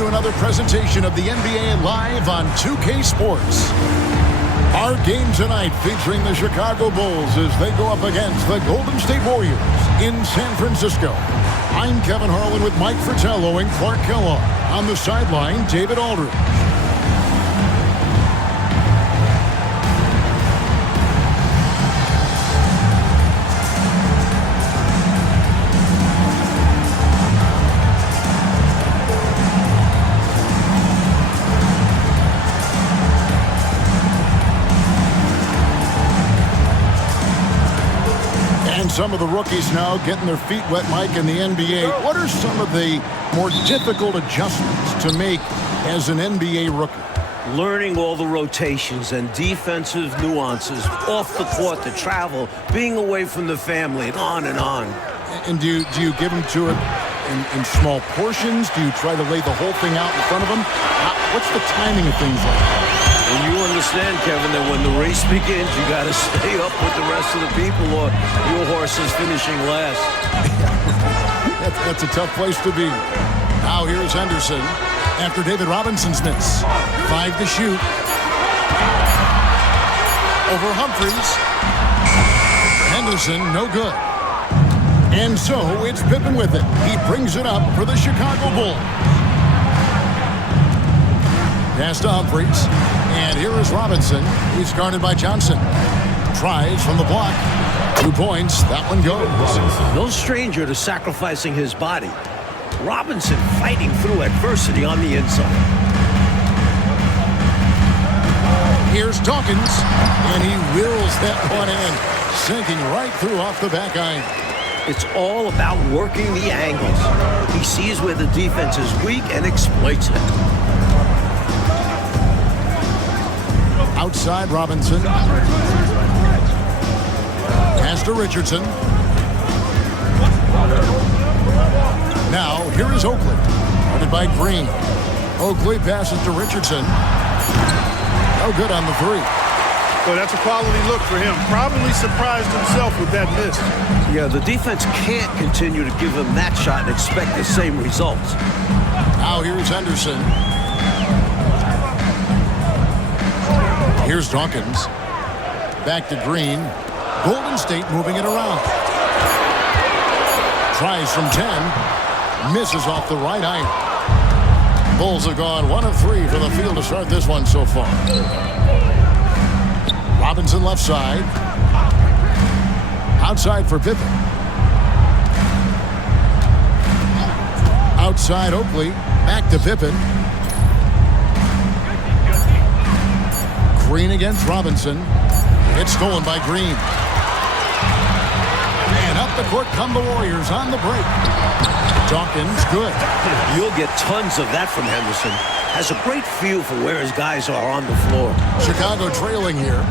to another presentation of the NBA Live on 2K Sports. Our game tonight featuring the Chicago Bulls as they go up against the Golden State Warriors in San Francisco. I'm Kevin Harlan with Mike Fratello and Clark Kellogg. On the sideline, David Aldridge. Some of the rookies now getting their feet wet, Mike, in the NBA. What are some of the more difficult adjustments to make as an NBA rookie? Learning all the rotations and defensive nuances off the court, the travel, being away from the family, and on and on. And do you give them to it in small portions? Do you try to lay the whole thing out in front of them? What's the timing of things like that? And you understand, Kevin, that when the race begins, you got to stay up with the rest of the people or your horse is finishing last. That's a tough place to be. Now here's Henderson after David Robinson's miss. 5 to shoot. Over Humphries. Henderson, no good. And so it's Pippen with it. He brings it up for the Chicago Bulls. Pass to Humphries. And here is Robinson. He's guarded by Johnson. Tries from the block. 2 points. That one goes. No stranger to sacrificing his body. Robinson fighting through adversity on the inside. Here's Dawkins. And he wills that one in. Sinking right through off the back iron. It's all about working the angles. He sees where the defense is weak and exploits it. Outside Robinson. Pass to Richardson. Now, here is Oakley. Guarded by Green. Oakley passes to Richardson. No good on the three. Well, that's a quality look for him. Probably surprised himself with that miss. Yeah, the defense can't continue to give him that shot and expect the same results. Now, here's Henderson. Here's Dawkins. Back to Green. Golden State moving it around. Tries from 10. Misses off the right iron. Bulls have gone 1 of 3 for the field to start this one so far. Robinson left side. Outside for Pippen. Outside Oakley. Back to Pippen. Green against Robinson. It's stolen by Green. And up the court come the Warriors on the break. Dawkins, good. You'll get tons of that from Henderson. Has a great feel for where his guys are on the floor. Chicago trailing here.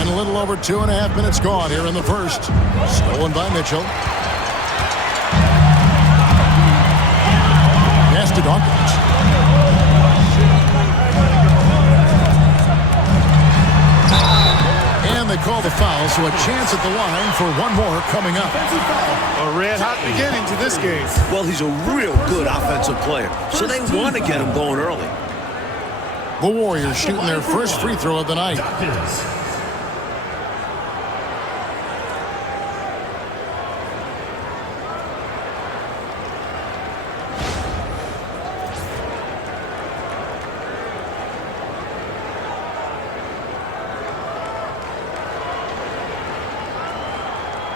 And a little over 2.5 minutes gone here in the first. Stolen by Mitchell. Pass to Dawkins. They call the foul, so a chance at the line for one more coming up. A red-hot beginning to this game. Well, he's a real good offensive player, so they want to get him going early. The Warriors shooting their first free throw of the night.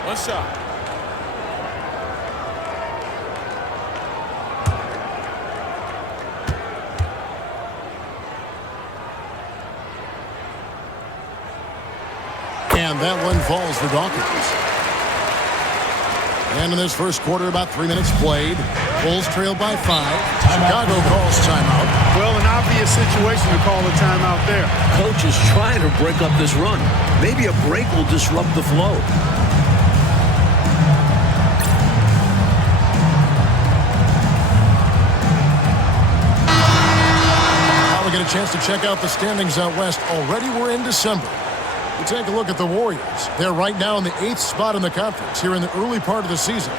One shot. And that one falls for Dawkins. And in this first quarter, about 3 minutes played. Bulls trailed by 5. Chicago calls timeout. Well, an obvious situation to call a timeout there. Coach is trying to break up this run. Maybe a break will disrupt the flow. Now we get a chance to check out the standings out west. Already we're in December. We take a look at the Warriors. They're right now in the 8th spot in the conference here in the early part of the season.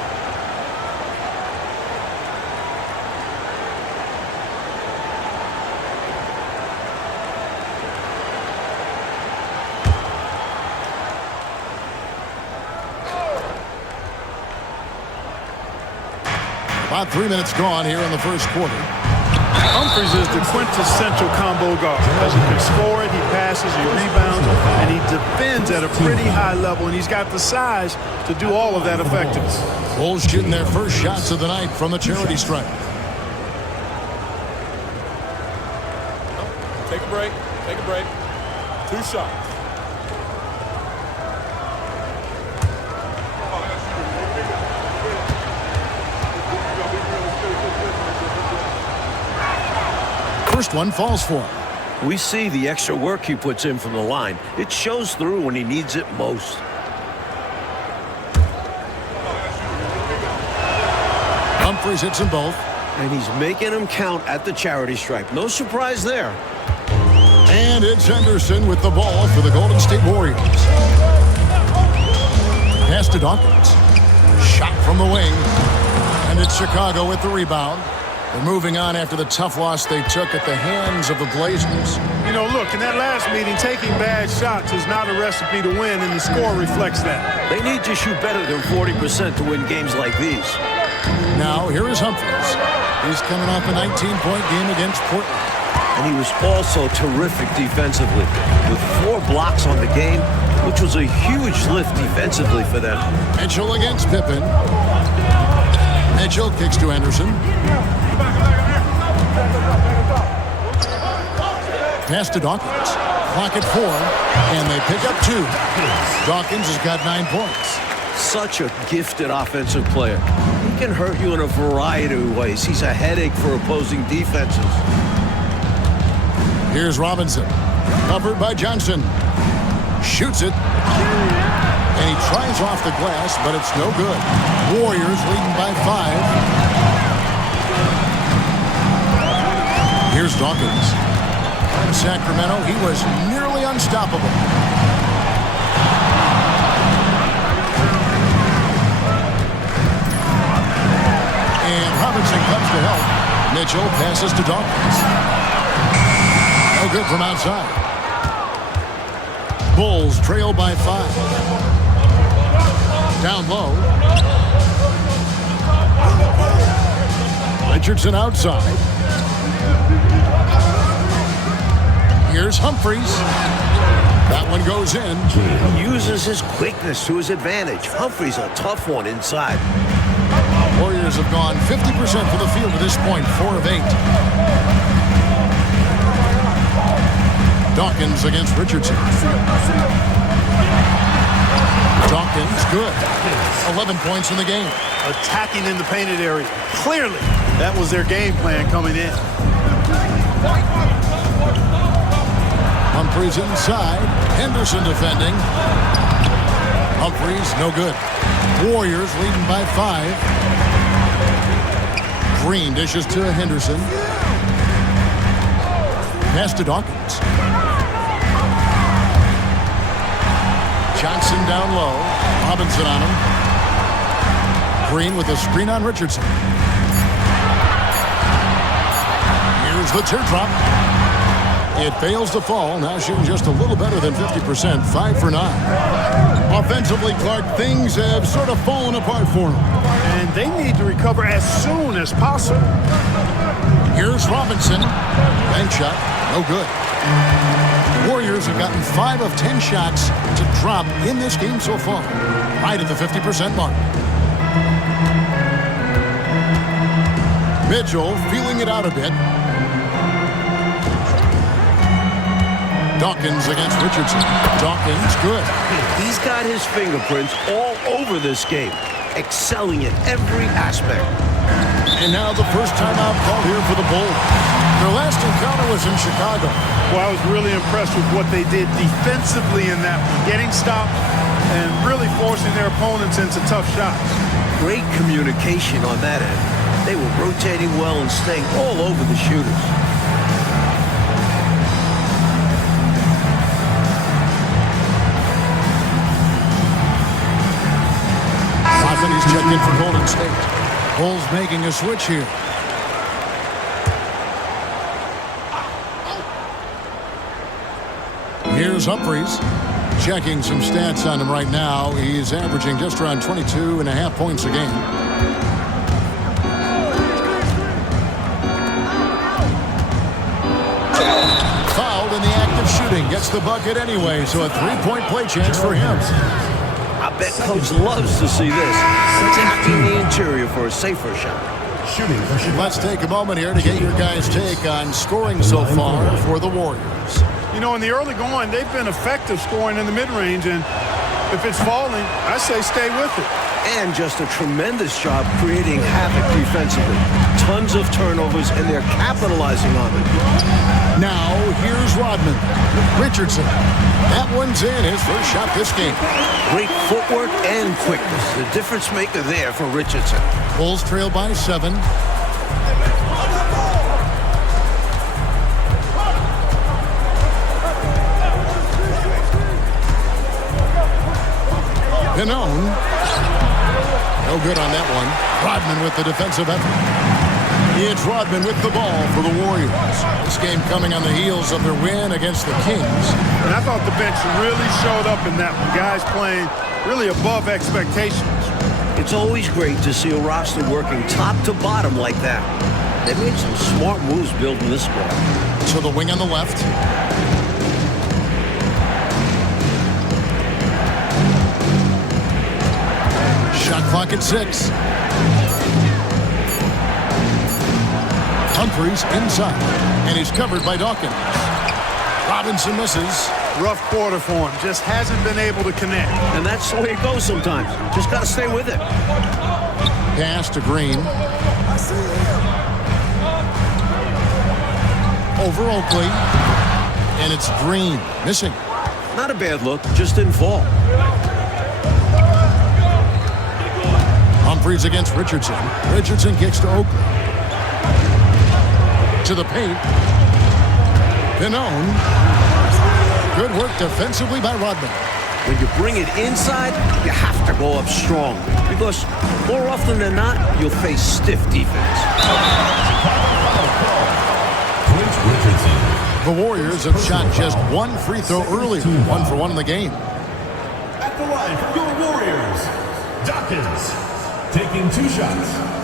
About 3 minutes gone here in the first quarter. Humphries is the quintessential combo guard because he can score it, he passes, he rebounds, and he defends at a pretty high level, and he's got the size to do all of that effectively. Bulls shooting their first shots of the night from the charity stripe. Take a break. Take a break. 2 shots. First one falls for him. We see the extra work he puts in from the line. It shows through when he needs it most. Humphries hits them both. And he's making them count at the charity stripe. No surprise there. And it's Henderson with the ball for the Golden State Warriors. Pass to Dawkins. Shot from the wing. And it's Chicago with the rebound. They're moving on after the tough loss they took at the hands of the Blazers. You know, look, in that last meeting, taking bad shots is not a recipe to win, and the score reflects that. They need to shoot better than 40% to win games like these. Now, here is Humphries. He's coming off a 19-point game against Portland. And he was also terrific defensively, with 4 blocks on the game, which was a huge lift defensively for them. Mitchell against Pippen. Mitchell kicks to Henderson. Pass to Dawkins. Clock at 4, and they pick up 2. Dawkins has got 9 points. Such a gifted offensive player. He can hurt you in a variety of ways. He's a headache for opposing defenses. Here's Robinson. Covered by Johnson. Shoots it. And he tries off the glass, but it's no good. Warriors leading by 5. Here's Dawkins. In Sacramento, he was nearly unstoppable. And Robinson comes to help. Mitchell passes to Dawkins. No good from outside. Bulls trail by 5. Down low. Richardson outside. Here's Humphries. That one goes in. He uses his quickness to his advantage. Humphries a tough one inside. Warriors have gone 50% from the field at this point, 4 of 8. Dawkins against Richardson. Dawkins, good. 11 points in the game. Attacking in the painted area. Clearly, that was their game plan coming in. Humphries inside. Henderson defending. Humphries, no good. Warriors leading by 5. Green dishes to Henderson. Pass to Dawkins. Johnson down low. Robinson on him. Green with a screen on Richardson. Here's the teardrop. It fails to fall. Now shooting just a little better than 50%. 5 for 9. Offensively, Clark, things have sort of fallen apart for them. And they need to recover as soon as possible. Here's Robinson. Bank shot. No good. Warriors have gotten 5 of 10 shots to drop in this game so far. Right at the 50% mark. Mitchell feeling it out a bit. Dawkins against Richardson. Dawkins, good. He's got his fingerprints all over this game, excelling in every aspect. And now the first timeout called here for the Bulls. Their last encounter was in Chicago. Well, I was really impressed with what they did defensively in that one, getting stopped and really forcing their opponents into tough shots. Great communication on that end. They were rotating well and staying all over the shooters. He's checked in for Golden State. Bulls making a switch here. Here's Humphries. Checking some stats on him right now. He's averaging just around 22.5 points a game. gets the bucket anyway, so a three-point play chance for him. I bet Coach loves to see this. Attacking the interior for a safer shot. Let's take a moment here to get your guys' take on scoring so far for the Warriors. You know, in the early going, they've been effective scoring in the mid-range, and if it's falling, I say stay with it. And just a tremendous job creating havoc defensively. Tons of turnovers, and they're capitalizing on it. Now, here's Rodman. Richardson. That one's in, his first shot this game. Great footwork and quickness. The difference maker there for Richardson. Bulls trail by 7. Pannone. No good on that one. Rodman with the defensive effort. It's Rodman with the ball for the Warriors. This game coming on the heels of their win against the Kings. And I thought the bench really showed up in that one. Guys playing really above expectations. It's always great to see a roster working top to bottom like that. They made some smart moves building this squad. To the wing on the left. Shot clock at 6. Humphries inside, and he's covered by Dawkins. Robinson misses. Rough quarter for him. Just hasn't been able to connect. And that's the way it goes sometimes. Just got to stay with it. Pass to Green. Over Oakley. And it's Green. Missing. Not a bad look. Just didn't fall. Humphries against Richardson. Richardson kicks to Oakley. To the paint. Pannone. Good work defensively by Rodman. When you bring it inside, you have to go up strong. Because more often than not, you'll face stiff defense. The Warriors have shot just one free throw earlier. 1 for 1 in the game. At the line for your Warriors, Dawkins taking 2 shots.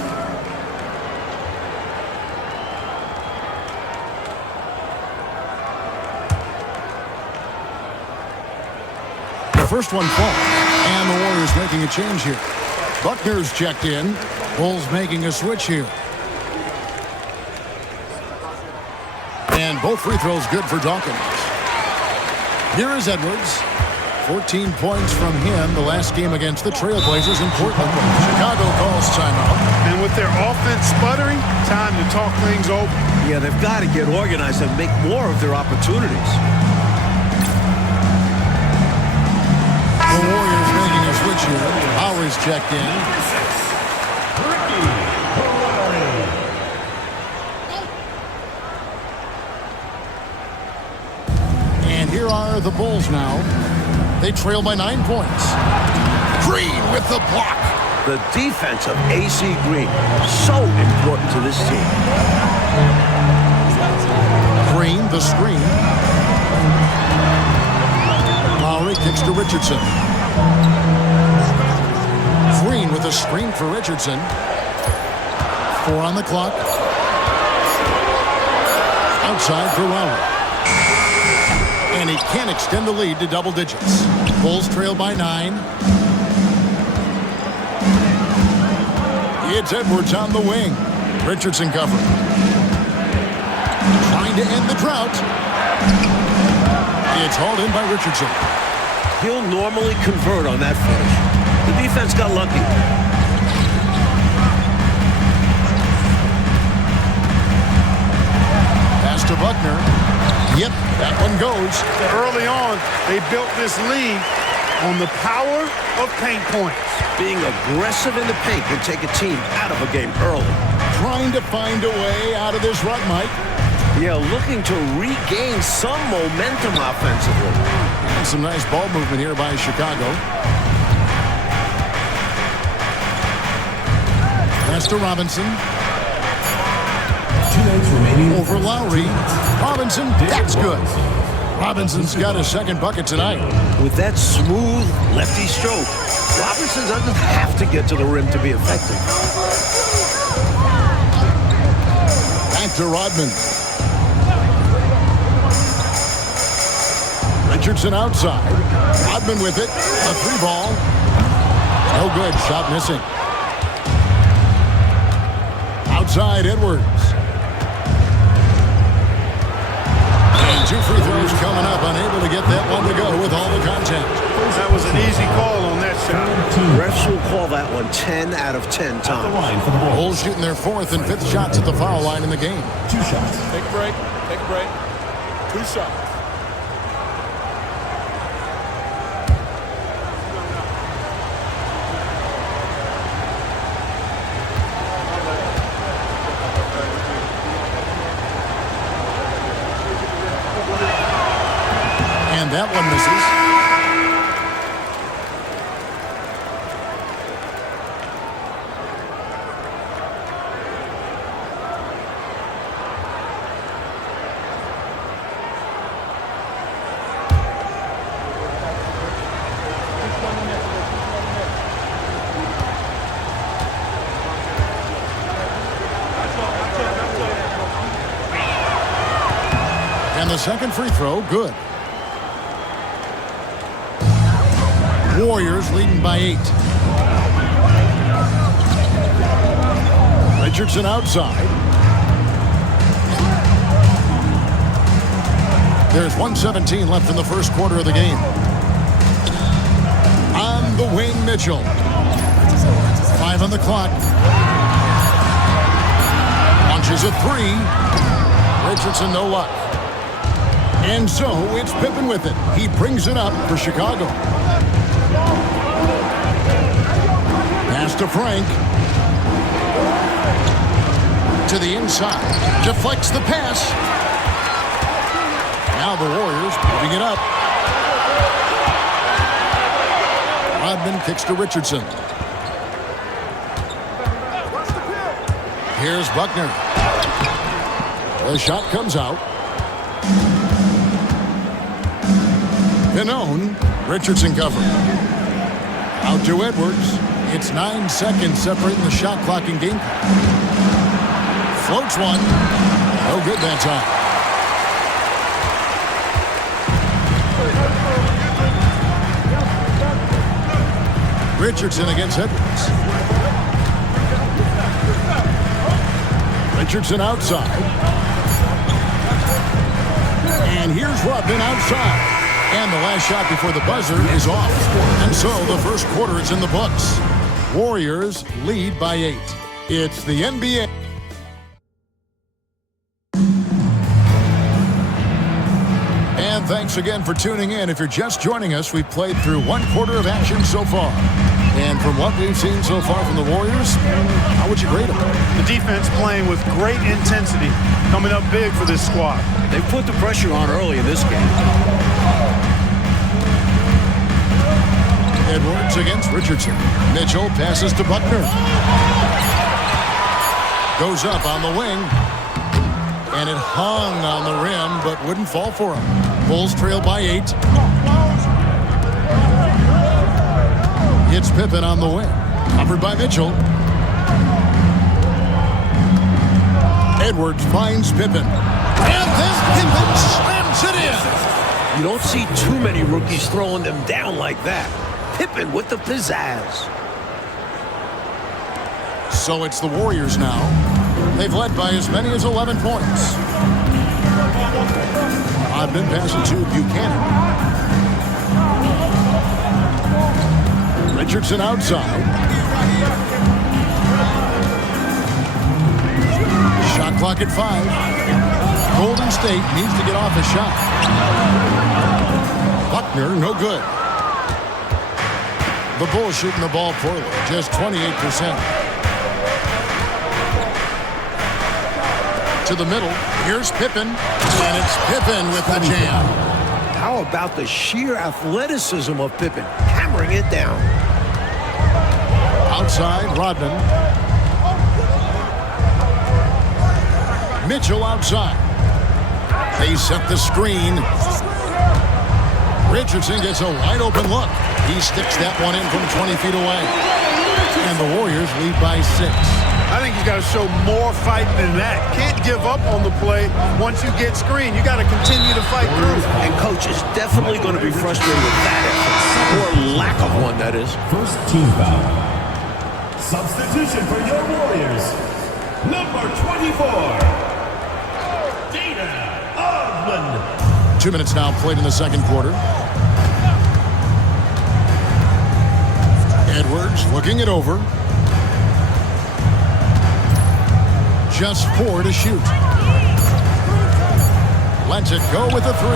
First one falls, and the Warriors making a change here. Buckner's checked in. Bulls making a switch here. And both free throws good for Dawkins. Here is Edwards. 14 points from him the last game against the Trailblazers in Portland. Chicago calls timeout. And with their offense sputtering, time to talk things over. Yeah, they've got to get organized and make more of their opportunities. The Warriors making a switch here. Lowry's checked in. And here are the Bulls now. They trail by 9 points. Green with the block. The defense of AC Green, so important to this team. Green, the screen. Lowry kicks to Richardson. Green with a screen for Richardson. 4 on the clock. Outside for Lowry. And he can't extend the lead to double digits. Bulls trail by 9. It's Edwards on the wing. Richardson covering. Trying to end the drought. It's hauled in by Richardson. He'll normally convert on that finish. The defense got lucky. Pass to Buckner. Yep, that one goes. Early on, they built this lead on the power of paint points. Being aggressive in the paint can take a team out of a game early. Trying to find a way out of this rut, Mike. Yeah, looking to regain some momentum offensively. And some nice ball movement here by Chicago. Pass to Robinson. 2 minutes remaining. Over Lowry. Robinson, that's good. Robinson's got his second bucket tonight. With that smooth lefty stroke, Robinson doesn't have to get to the rim to be effective. Back to Rodman. Richardson outside. Rodman with it. A 3-ball. No good. Shot missing. Outside Edwards. And 2 free throws coming up. Unable to get that one to go with all the contact. That was an easy call on that shot. Refs will call that one 10 out of 10 times. Bulls shooting their 4th and 5th shots at the foul line in the game. 2 shots. Take a break. Take a break. 2 shots. And that one misses. And the second free throw, good. Warriors leading by 8. Richardson outside. There's 1:17 left in the first quarter of the game. On the wing, Mitchell. 5 on the clock. Launches a 3. Richardson, no luck. And so it's Pippen with it. He brings it up for Chicago. Pass to Frank. To the inside. Deflects the pass. Now the Warriors moving it up. Rodman kicks to Richardson. Here's Buckner. The shot comes out. Pannone. Richardson covered. Out to Edwards. It's 9 seconds separating the shot clock and game. Floats one. No good that time. Richardson against Edwards. Richardson outside. And here's Rodman outside. And the last shot before the buzzer is off. And so the first quarter is in the books. Warriors lead by 8. It's the NBA. And thanks again for tuning in. If you're just joining us, we've played through 1 quarter of action so far. And from what we've seen so far from the Warriors, how would you grade them? The defense playing with great intensity, coming up big for this squad. They put the pressure on early in this game. Edwards against Richardson. Mitchell passes to Buckner. Goes up on the wing. And it hung on the rim, but wouldn't fall for him. Bulls trail by 8. Hits Pippen on the wing. Covered by Mitchell. Edwards finds Pippen. And then Pippen slams it in. You don't see too many rookies throwing them down like that. Pippen with the pizzazz. So it's the Warriors now. They've led by as many as 11 points. Rodman passing to Buchanan. Richardson outside. Shot clock at 5. Golden State needs to get off a shot. Buckner, no good. The Bulls shooting the ball poorly, just 28%. To the middle, here's Pippen, and it's Pippen with the jam. How about the sheer athleticism of Pippen, hammering it down? Outside, Rodman. Mitchell outside. They set the screen. Richardson gets a wide open look. He sticks that one in from 20 feet away. And the Warriors lead by 6. I I think he's got to show more fight than that. Can't give up on the play once you get screened. You got to continue to fight through. And coach is definitely going to be frustrated with that effort, or lack of one, that is. First team foul. Substitution for your Warriors. Number 24, Dana Ogman. 2 minutes now played in the second quarter. Edwards looking it over. Just 4 to shoot. Lets it go with the 3.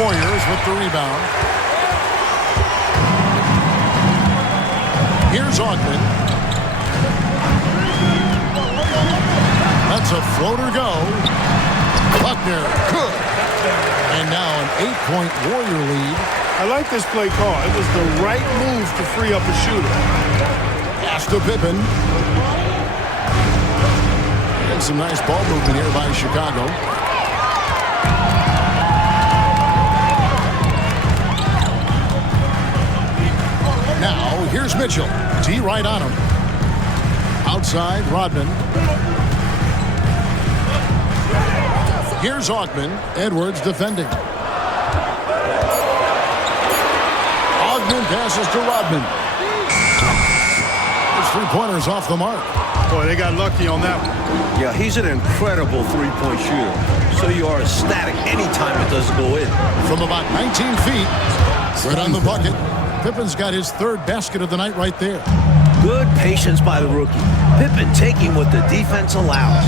Warriors with the rebound. Here's Ogman. Lets a floater go. Buckner, good. And now an 8-point Warrior lead. I like this play call. It was the right move to free up a shooter. Pass to Pippen. And some nice ball movement here by Chicago. Now, here's Mitchell. D right on him. Outside, Rodman. Here's Ogman. Edwards defending. Ogman passes to Rodman. His three-pointer's off the mark. Boy, they got lucky on that one. Yeah, he's an incredible three-point shooter. So you are ecstatic anytime it doesn't go in. From about 19 feet, right on the bucket. Pippen's got his third basket of the night right there. Good patience by the rookie. Pippen taking what the defense allows.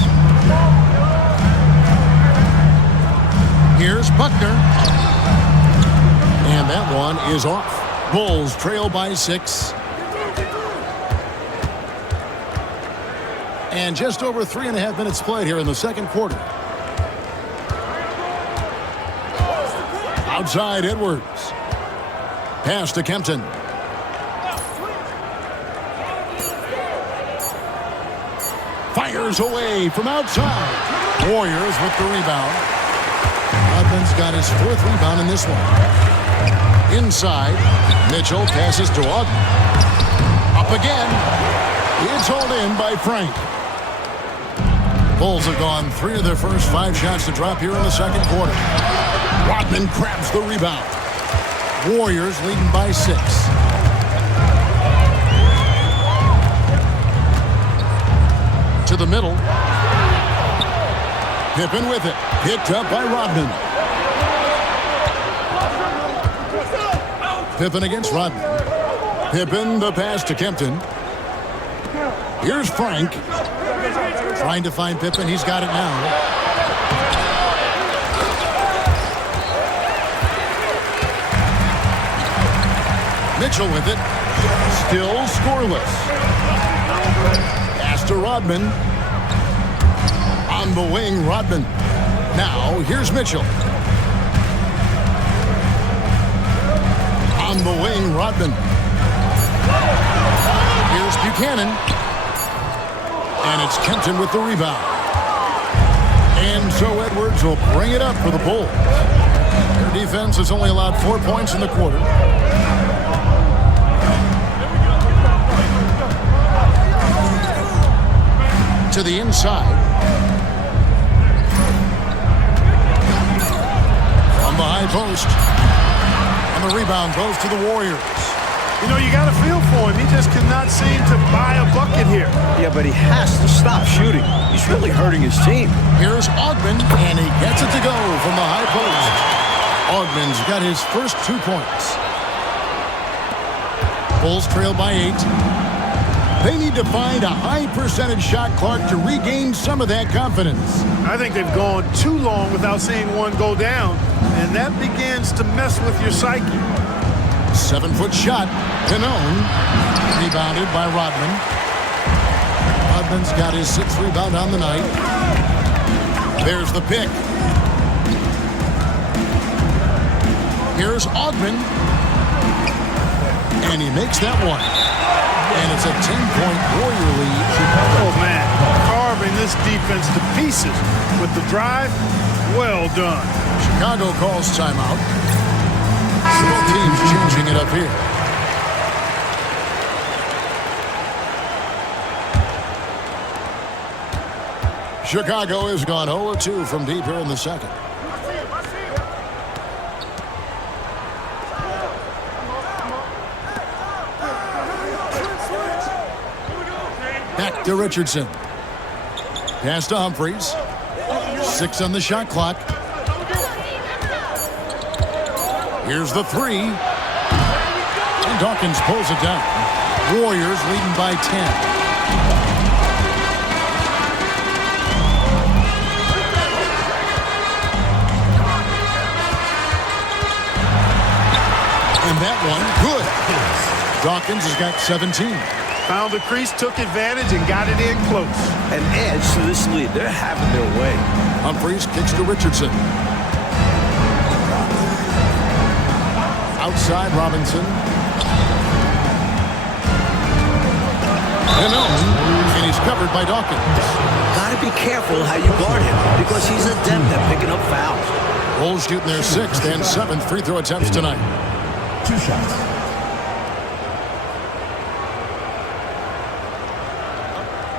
Here's Buckner. And that one is off. Bulls trail by 6. And just over 3.5 minutes played here in the second quarter. Outside Edwards. Pass to Kempton. Fires away from outside. Warriors with the rebound. Rodman's got his 4th rebound in this one. Inside, Mitchell passes to Ogman. Up again. It's hauled in by Frank. Bulls have gone 3 of their first 5 shots to drop here in the second quarter. Rodman grabs the rebound. Warriors leading by 6. To the middle. Pippen with it. Picked up by Rodman. Pippen against Rodman. Pippen, the pass to Kempton. Here's Frank. Trying to find Pippen. He's got it now. Mitchell with it. Still scoreless. Pass to Rodman. On the wing, Rodman. Now, here's Mitchell. On the wing, Rodman. Here's Buchanan. And it's Kempton with the rebound. And so Edwards will bring it up for the Bulls. Their defense has only allowed 4 points in the quarter. To the inside. From the high post. And the rebound goes to the Warriors. You know, you got a feel for him. He just cannot seem to buy a bucket here. Yeah, but he has to stop shooting. He's really hurting his team. Here's Ogman, and he gets it to go from the high post. Ogman's got his first 2 points. Bulls trail by 8. They need to find a high percentage shot clock to regain some of that confidence. I think they've gone too long without seeing one go down, and that begins to mess with your psyche. 7-foot shot. Canone. Rebounded by Rodman. Rodman's got his 6th rebound on the night. There's the pick. Here's Ogman. And he makes that one. And it's a 10-point Warrior lead. Oh, man. Carving this defense to pieces with the drive. Well done. Chicago calls timeout. Both teams changing it up here. Chicago has gone 0-2 from deep here in the second. Back to Richardson. Pass to Humphries. 6 on the shot clock. Here's the 3. And Dawkins pulls it down. Warriors leading by 10. And that one, good. Dawkins has got 17. Found the crease, took advantage, and got it in close. An edge to this lead. They're having their way. Humphries kicks to Richardson. Outside Robinson. And he's covered by Dawkins. Gotta be careful how you guard him because he's adept at picking up fouls. Bulls shooting their 6th and 7th free throw attempts tonight. 2 shots.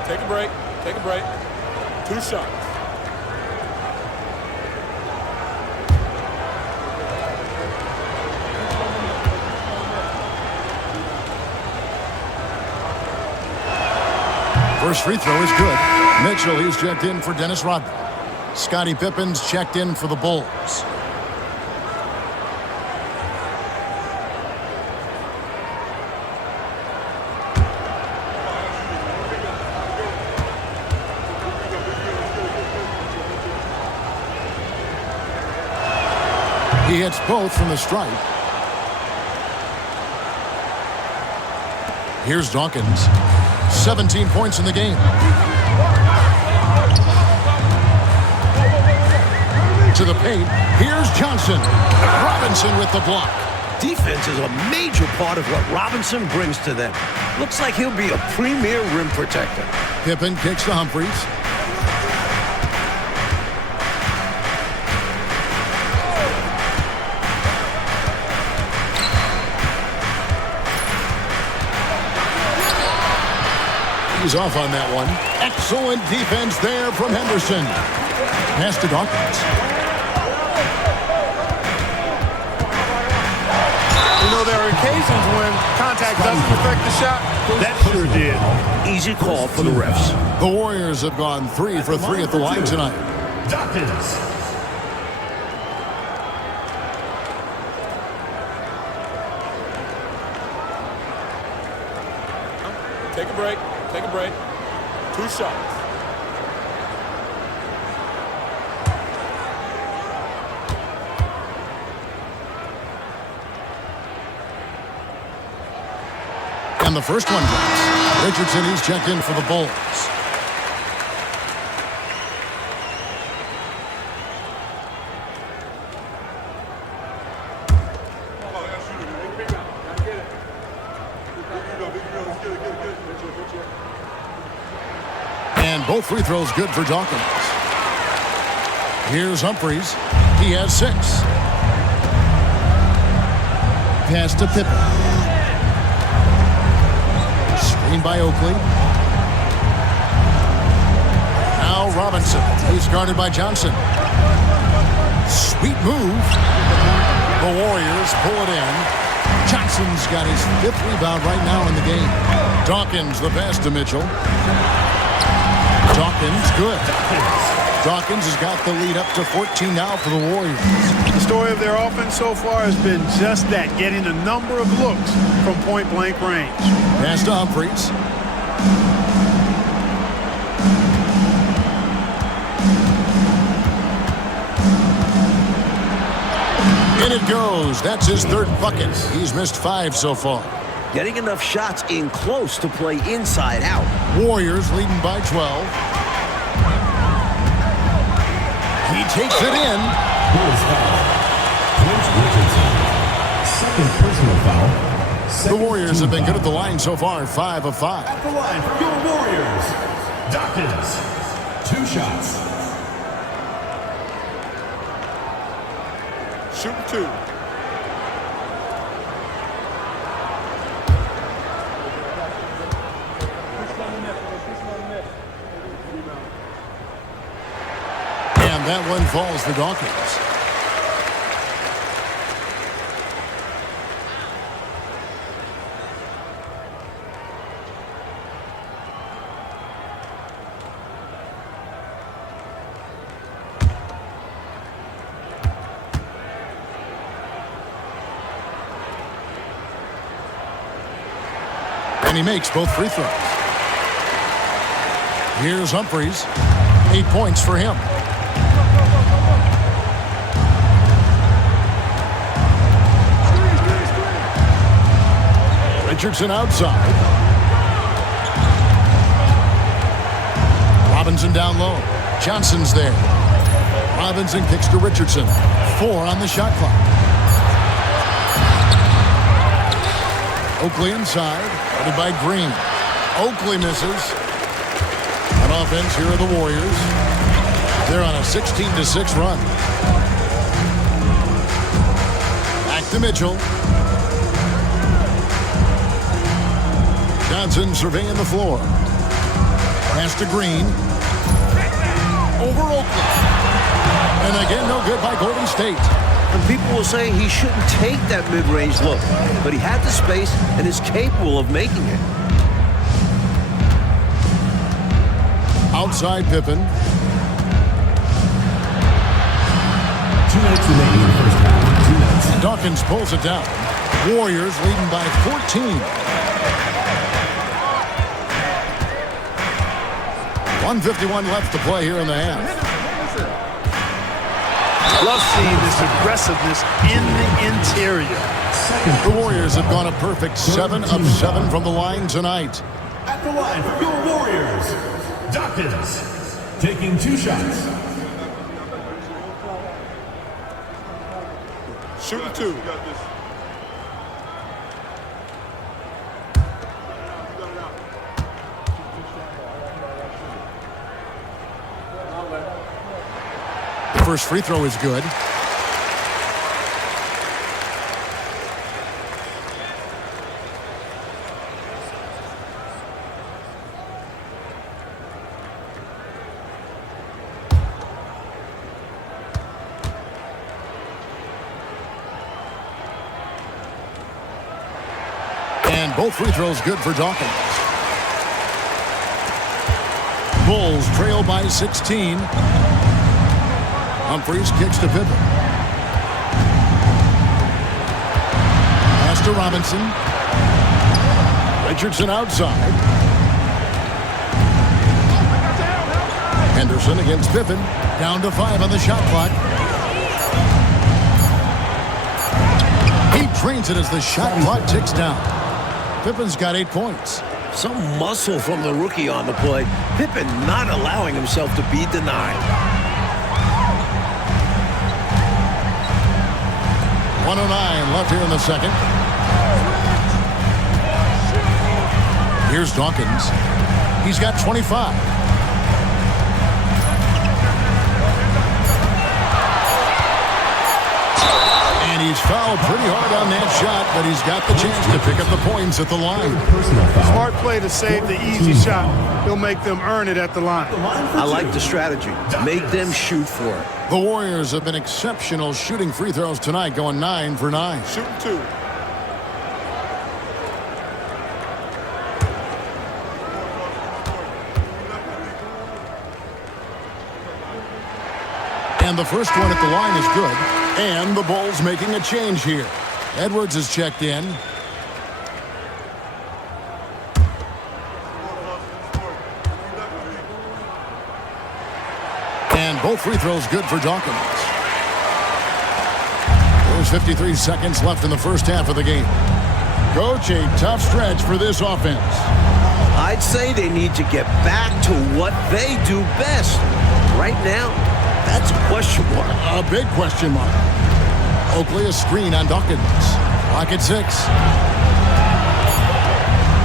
Take a break. Take a break. 2 shots. First free throw is good. Mitchell, he's checked in for Dennis Rodman. Scottie Pippen's checked in for the Bulls. He hits both from the stripe. Here's Dawkins. 17 points in the game. To the paint. Here's Johnson. Robinson with the block. Defense is a major part of what Robinson brings to them. Looks like he'll be a premier rim protector. Pippen kicks to Humphries. He's off on that one. Excellent defense there from Henderson. Pass to Dawkins. You know, there are occasions when contact doesn't affect the shot. That sure did. Easy call for the refs. The Warriors have gone 3 for 3 at the line tonight. Dawkins. Take a break. Take a break. 2 shots. And the first one drops. Richardson, he's checked in for the Bulls. And both free throws good for Dawkins. Here's Humphries. He has 6. Pass to Pippen. Screen by Oakley. Now Robinson. He's guarded by Johnson. Sweet move. The Warriors pull it in. Johnson's got his 5th rebound right now in the game. Dawkins the pass to Mitchell. Dawkins, good. Dawkins has got the lead up to 14 now for the Warriors. The story of their offense so far has been just that, getting a number of looks from point-blank range. Pass to Humphries. In it goes. That's his 3rd bucket. He's missed 5 so far. Getting enough shots in close to play inside out. Warriors leading by 12. He takes it in. Bulls foul. Clint Richardson. 2nd personal foul. The Warriors have been good at the line so far, 5 of 5. At the line for your Warriors, Dawkins. 2 shots. Shoot 2. that one falls for Dawkins. And he makes both free throws. Here's Humphries. 8 points for him. Richardson outside. Robinson down low. Johnson's there. Robinson kicks to Richardson. 4 on the shot clock. Oakley inside. Headed by Green. Oakley misses. On offense, here are the Warriors. They're on a 16-6 run. Back to Mitchell. Johnson surveying the floor. Pass to Green. Over Oakley. And again, no good by Golden State. And people will say he shouldn't take that mid-range look, but he had the space and is capable of making it. Outside Pippen. 2 minutes remaining in the first half. 2 minutes. Dawkins pulls it down. Warriors leading by 14. 1:51 left to play here in the half. Love seeing this aggressiveness in the interior. The Warriors have gone a perfect 7 of 7 from the line tonight. At the line for your Warriors, Dawkins taking 2 shots. Shooting 2. The first free throw is good. And both free throws good for Dawkins. Bulls trail by 16. Humphries kicks to Pippen. Pass to Robinson. Richardson outside. Henderson against Pippen. Down to 5 on the shot clock. He drains it as the shot clock ticks down. Pippen's got 8 points. Some muscle from the rookie on the play. Pippen not allowing himself to be denied. 1:09 left here in the second. Here's Dawkins. He's got 25. And he's fouled pretty hard on that shot, but he's got the chance to pick up the points at the line. Smart play to save the easy shot. He'll make them earn it at the line. I like the strategy. Make them shoot for it. The Warriors have been exceptional shooting free throws tonight, going 9 for 9. Shooting 2. And the first one at the line is good. And the Bulls making a change here. Edwards is checked in. And both free throws good for Dawkins. There's 53 seconds left in the first half of the game. Coach, a tough stretch for this offense. I'd say they need to get back to what they do best. Right now, that's a question mark. A big question mark. Oakley a screen on Dawkins. Clock at 6.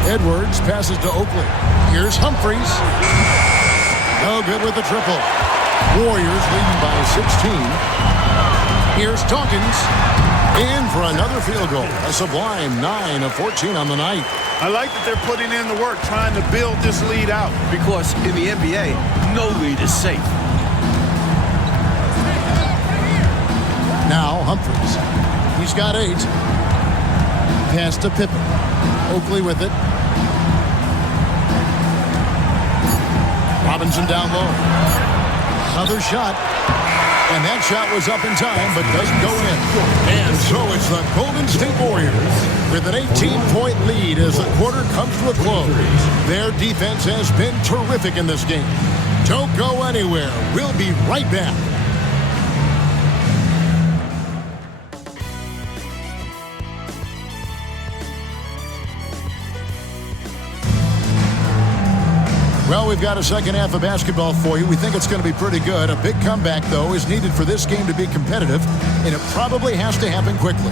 Edwards passes to Oakley. Here's Humphries. No good with the triple. Warriors leading by 16. Here's Dawkins. In for another field goal. A sublime 9 of 14 on the night. I like that they're putting in the work, trying to build this lead out. Because in the NBA, no lead is safe. Now Humphries. He's got 8. Pass to Pippen. Oakley with it. Robinson down low. Another shot. And that shot was up in time, but doesn't go in. And so it's the Golden State Warriors with an 18-point lead as the quarter comes to a close. Their defense has been terrific in this game. Don't go anywhere. We'll be right back. Well, we've got a second half of basketball for you. We think it's going to be pretty good. A big comeback, though, is needed for this game to be competitive, and it probably has to happen quickly.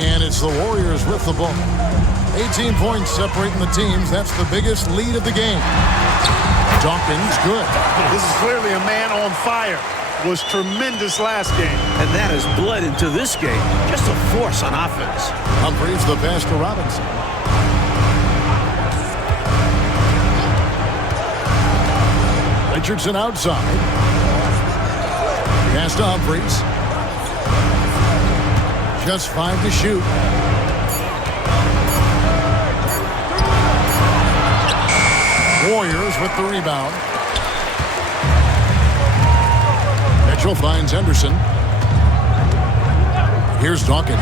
And it's the Warriors with the ball. 18 points separating the teams. That's the biggest lead of the game. Dawkins, good. This is clearly a man on fire. Was tremendous last game. And that has bled into this game. Just a force on offense. Humphries, the pass to Robinson. Richardson outside. Pass to Humphries. Just 5 to shoot. Warriors with the rebound. Mitchell finds Henderson. Here's Dawkins.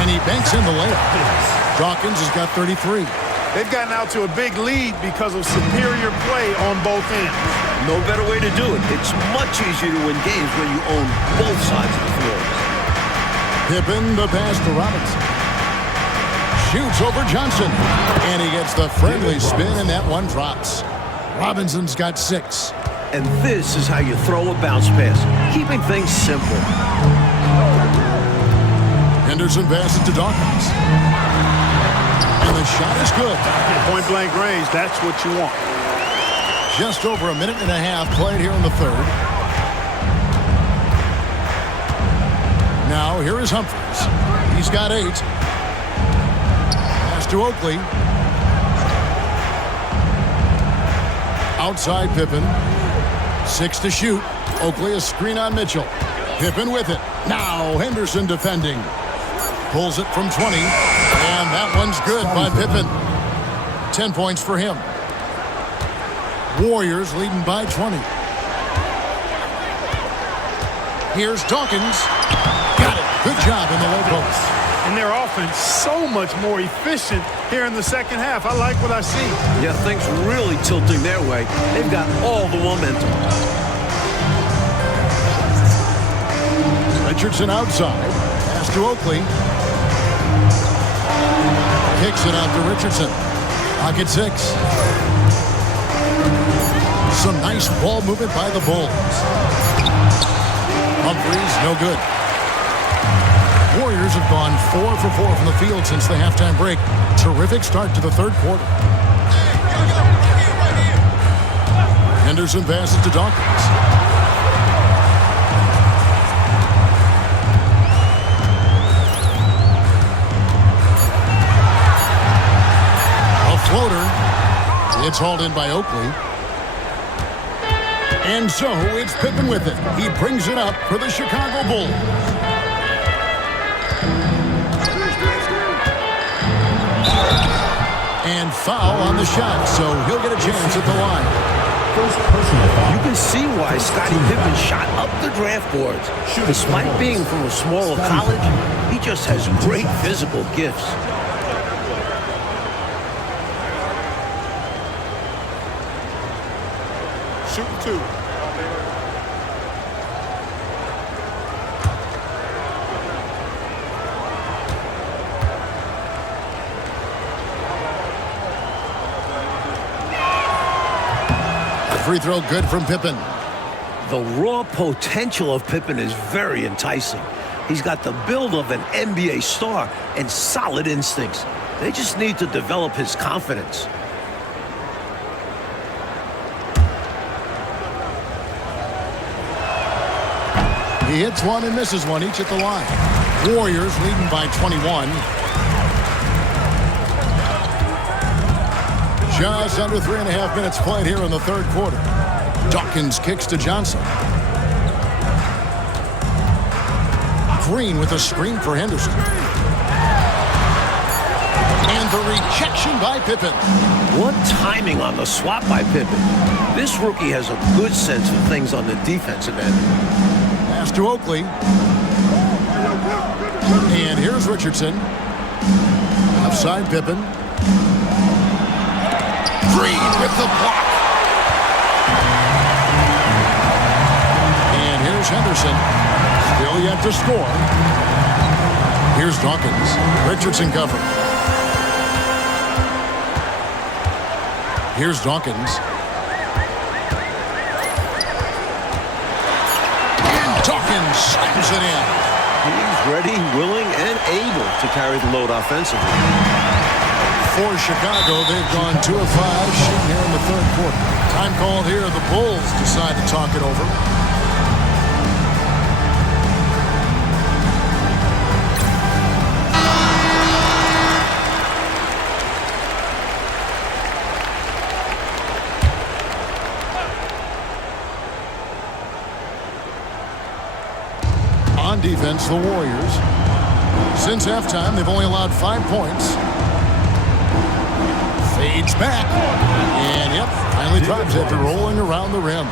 And he banks in the layup. Dawkins has got 33. They've gotten out to a big lead because of superior play on both ends. No better way to do it. It's much easier to win games when you own both sides of the floor. Pippen, the pass to Robinson. Shoots over Johnson. And he gets the friendly spin, and that one drops. Robinson's got 6. And this is how you throw a bounce pass. Keeping things simple. Henderson passes to Dawkins. And the shot is good. Point-blank range, that's what you want. Just over a minute and a half played here in the third. Now, here is Humphries. He's got 8. Pass to Oakley. Outside Pippen. 6 to shoot. Oakley a screen on Mitchell. Pippen with it. Now Henderson defending. Pulls it from 20. And that one's good by Pippen. 10 points for him. Warriors leading by 20. Here's Dawkins. Got it. Good job in the low post. And their offense so much more efficient here in the second half. I like what I see. Yeah, things really tilting their way. They've got all the momentum. Richardson outside. Pass to Oakley. Kicks it out to Richardson. Clock at 6. Some nice ball movement by the Bulls. Humphries, no good. Warriors have gone 4 for 4 from the field since the halftime break. Terrific start to the third quarter. Henderson passes to Dawkins. A floater. It's hauled in by Oakley. And so it's Pippen with it. He brings it up for the Chicago Bulls. And foul on the shot, so he'll get a chance at the line. You can see why Scottie Pippen shot up the draft boards. Despite being from a smaller college, he just has great physical gifts. Shooting 2. Free throw good from Pippen. The raw potential of Pippen is very enticing. He's got the build of an NBA star and solid instincts. They just need to develop his confidence. He hits one and misses one, each at the line. Warriors leading by 21. Just under 3.5 minutes played here in the third quarter. Dawkins kicks to Johnson. Green with a screen for Henderson. And the rejection by Pippen. What timing on the swap by Pippen. This rookie has a good sense of things on the defensive end. Pass to Oakley. And here's Richardson. Offside Pippen. Green with the block. And here's Henderson. Still yet to score. Here's Dawkins. Richardson cover. Here's Dawkins. And Dawkins slams it in. He's ready, willing, and able to carry the load offensively. For Chicago, they've gone 2 of 5, shooting here in the third quarter. Time called here. The Bulls decide to talk it over. On defense, the Warriors. Since halftime, they've only allowed 5 points. Fades back. And, yep, finally drives after rolling around the rim.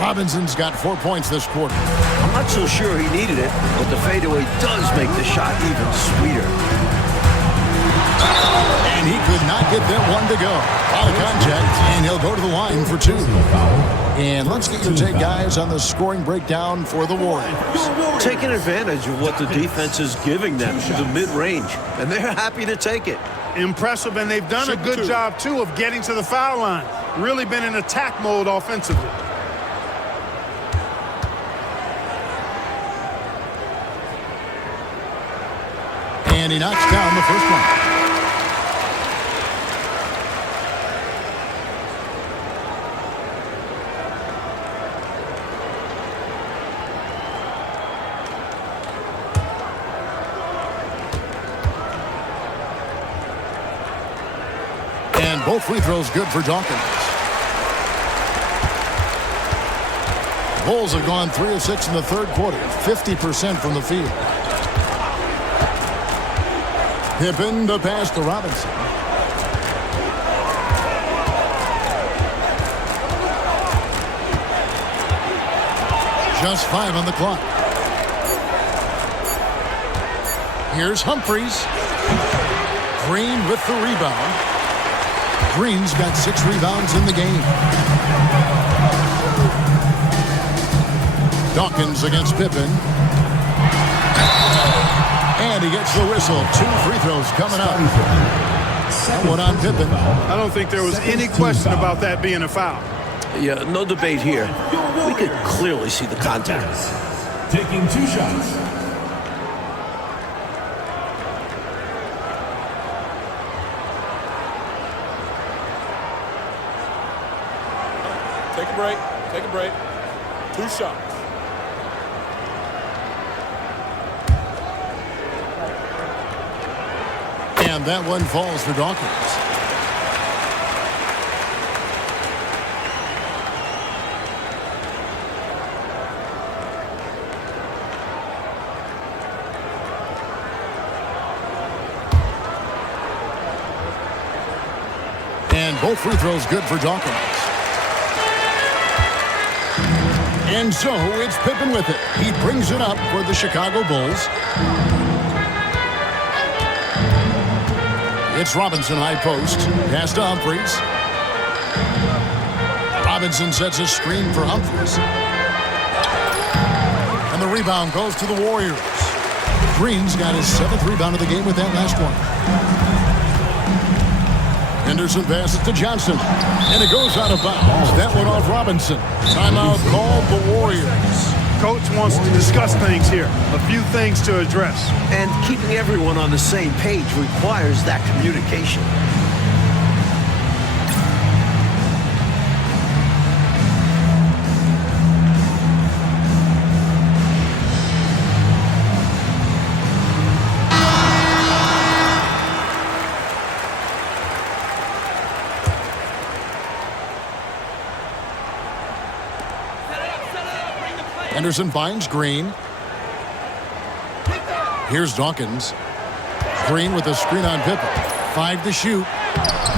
Robinson's got 4 points this quarter. I'm not so sure he needed it, but the fadeaway does make the shot even sweeter. And he could not get that one to go. Out of contact, and he'll go to the line for 2. And let's get your take, guys, on the scoring breakdown for the Warriors. Taking advantage of what the defense is giving them to the mid-range, and they're happy to take it. Impressive, and they've done a good job, too, of getting to the foul line. Really been in attack mode offensively. And he knocks down the first one. And both free throws good for Dawkins. Bulls have gone 3 of 6 in the third quarter, 50% from the field. Pippen, the pass to Robinson. Just 5 on the clock. Here's Humphries. Green with the rebound. Green's got 6 rebounds in the game. Dawkins against Pippen. And he gets the whistle. 2 free throws coming up. And one on Pippen. I don't think there was any question about that being a foul. Yeah, no debate here. We could clearly see the contact. Taking 2 shots. Take a break. Take a break. 2 shots. And that one falls for Dawkins. And both free throws good for Dawkins. And so it's Pippen with it. He brings it up for the Chicago Bulls. It's Robinson high post. Pass to Humphries. Robinson sets a screen for Humphries. And the rebound goes to the Warriors. Green's got his 7th rebound of the game with that last one. Henderson passes to Johnson. And it goes out of bounds. That one off Robinson. Timeout called the Warriors. Coach wants to discuss things here. A few things to address. And keeping everyone on the same page requires that communication. Henderson finds Green. Here's Dawkins. Green with a screen on Pippen. 5 to shoot.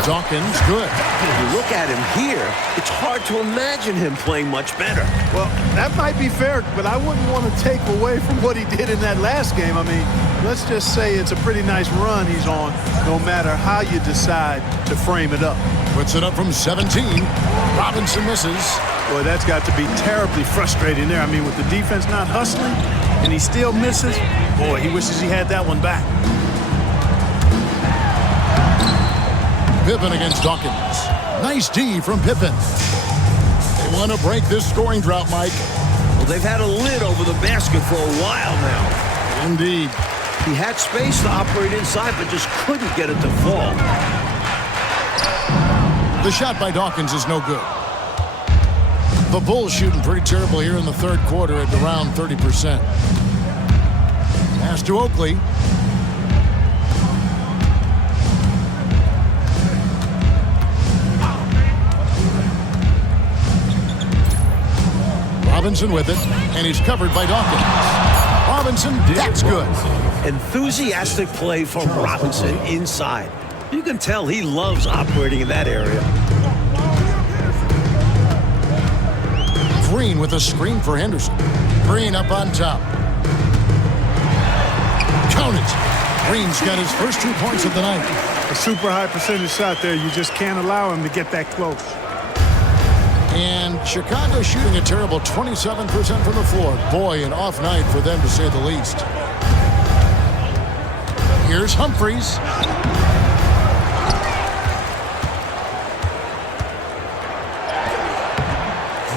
Dawkins, good. You look at him here, it's hard to imagine him playing much better. Well, that might be fair, but I wouldn't want to take away from what he did in that last game. I mean, let's just say it's a pretty nice run he's on, no matter how you decide to frame it up. Puts it up from 17. Robinson misses. Boy, that's got to be terribly frustrating there. I mean, with the defense not hustling and he still misses, boy, he wishes he had that one back. Pippen against Dawkins. Nice D from Pippen. They want to break this scoring drought, Mike. Well, they've had a lid over the basket for a while now. Indeed. He had space to operate inside, but just couldn't get it to fall. The shot by Dawkins is no good. The Bulls shooting pretty terrible here in the third quarter at around 30%. Pass to Oakley. Robinson with it, and he's covered by Dawkins. Robinson, that's good. Enthusiastic play from Robinson inside. You can tell he loves operating in that area. Green with a screen for Henderson. Green up on top. Count it. Green's got his first 2 points of the night. A super high percentage shot there. You just can't allow him to get that close. And Chicago shooting a terrible 27% from the floor. Boy, an off night for them to say the least. Here's Humphries.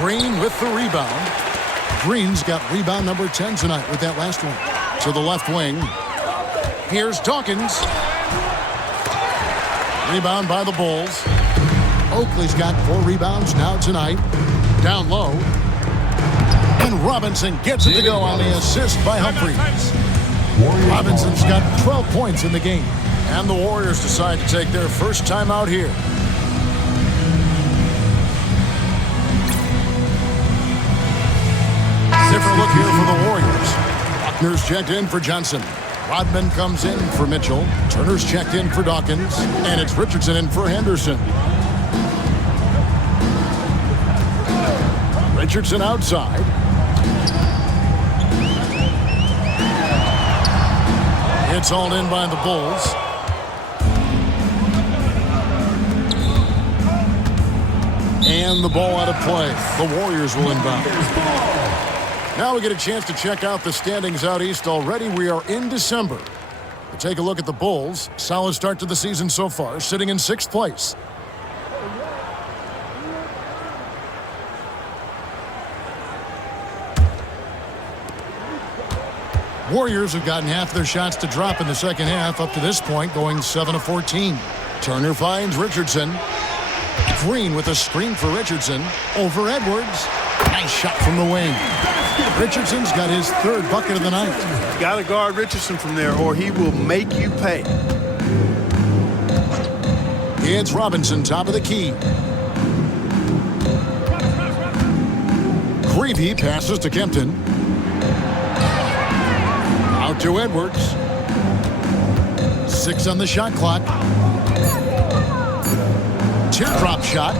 Green with the rebound. Green's got rebound number 10 tonight with that last one. To the left wing. Here's Dawkins. Rebound by the Bulls. Oakley's got 4 rebounds now tonight. Down low. And Robinson gets it to go on the assist by Humphries. Robinson's got 12 points in the game. And the Warriors decide to take their first time out here. Different look here for the Warriors. Buckner's checked in for Johnson. Rodman comes in for Mitchell. Turner's checked in for Dawkins. And it's Richardson in for Henderson. Richardson outside. It's hauled in by the Bulls. And the ball out of play. The Warriors will inbound. Now we get a chance to check out the standings out east. Already we are in December. We'll take a look at the Bulls. Solid start to the season so far, sitting in 6th place. Warriors have gotten half their shots to drop in the second half up to this point, going 7 of 14. Turner finds Richardson. Green with a screen for Richardson. Over Edwards. Nice shot from the wing. Richardson's got his 3rd bucket of the night. Got to guard Richardson from there or he will make you pay. It's Robinson, top of the key. Creevy passes to Kempton. Out to Edwards. 6 on the shot clock. Teardrop shot.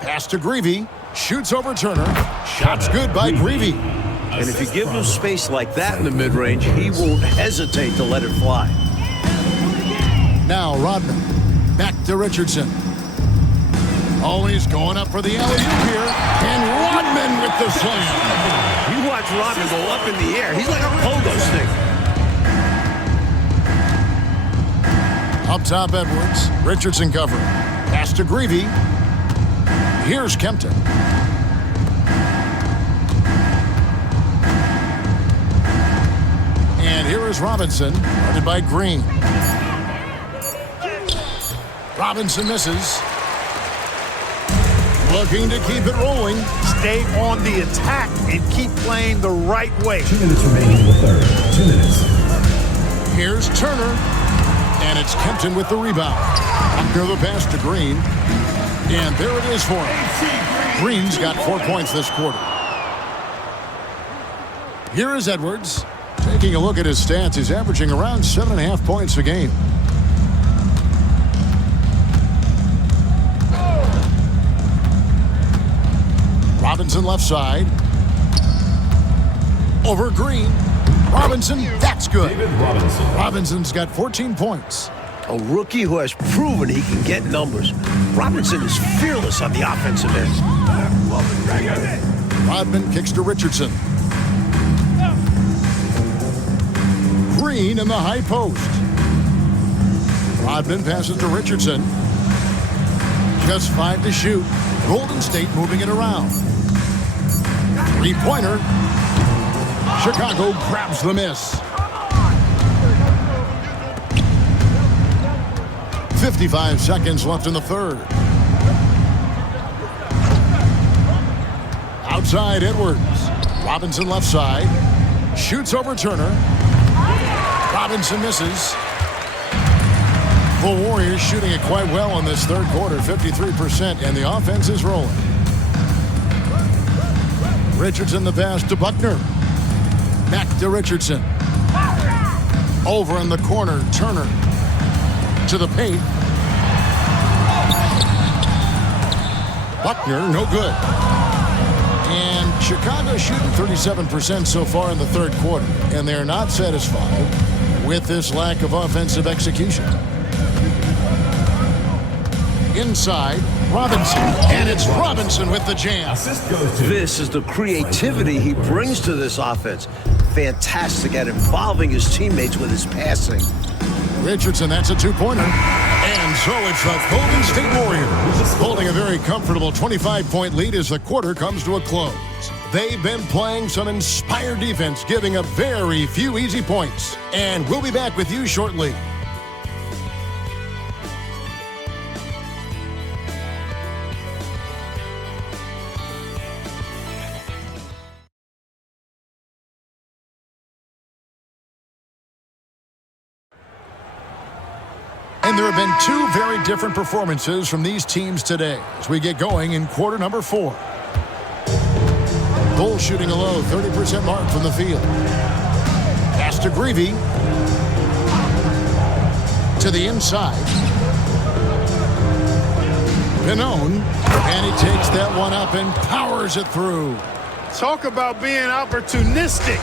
Pass to Greavy. Shoots over Turner. Shot's good by Greavy. And if you give him space like that in the mid-range, he won't hesitate to let it fly. Now Rodman. Back to Richardson. Oh, he's going up for the alley-oop here. And Rodman with the slam. You watch Rodman go up in the air. He's like a pogo stick. Up top, Edwards. Richardson covering. Pass to Greavy. Here's Kempton. And here is Robinson, guarded by Green. Robinson misses. Looking to keep it rolling. Stay on the attack and keep playing the right way. 2 minutes remaining in the third. 2 minutes. Here's Turner. And it's Kempton with the rebound. Under the pass to Green. And there it is for him. Green's got 4 points this quarter. Here is Edwards. Taking a look at his stats, he's averaging around 7.5 points a game. Robinson left side. Over Green. Robinson, that's good. David Robinson. Robinson's got 14 points. A rookie who has proven he can get numbers. Robinson is fearless on the offensive end. Rodman kicks to Richardson. Green in the high post. Rodman passes to Richardson. Just 5 to shoot. Golden State moving it around. Three-pointer. Chicago grabs the miss. 55 seconds left in the third. Outside Edwards. Robinson left side. Shoots over Turner. Robinson misses. The Warriors shooting it quite well in this third quarter, 53%, and the offense is rolling. Richardson the pass to Buckner. Back to Richardson. Over in the corner, Turner to the paint. Buckner, no good. And Chicago shooting 37% so far in the third quarter, and they're not satisfied with this lack of offensive execution. Inside, Robinson, and it's Robinson with the jam. Assist goes to. This is the creativity he brings to this offense. Fantastic at involving his teammates with his passing. Richardson, that's a two-pointer. And so it's the Golden State Warriors holding a very comfortable 25-point lead as the quarter comes to a close. They've been playing some inspired defense, giving up very few easy points. And we'll be back with you shortly. And there have been two very different performances from these teams today as we get going in quarter number 4. Bulls shooting a low 30% mark from the field. Pass to Greavy. To the inside. Pannone. And he takes that one up and powers it through. Talk about being opportunistic.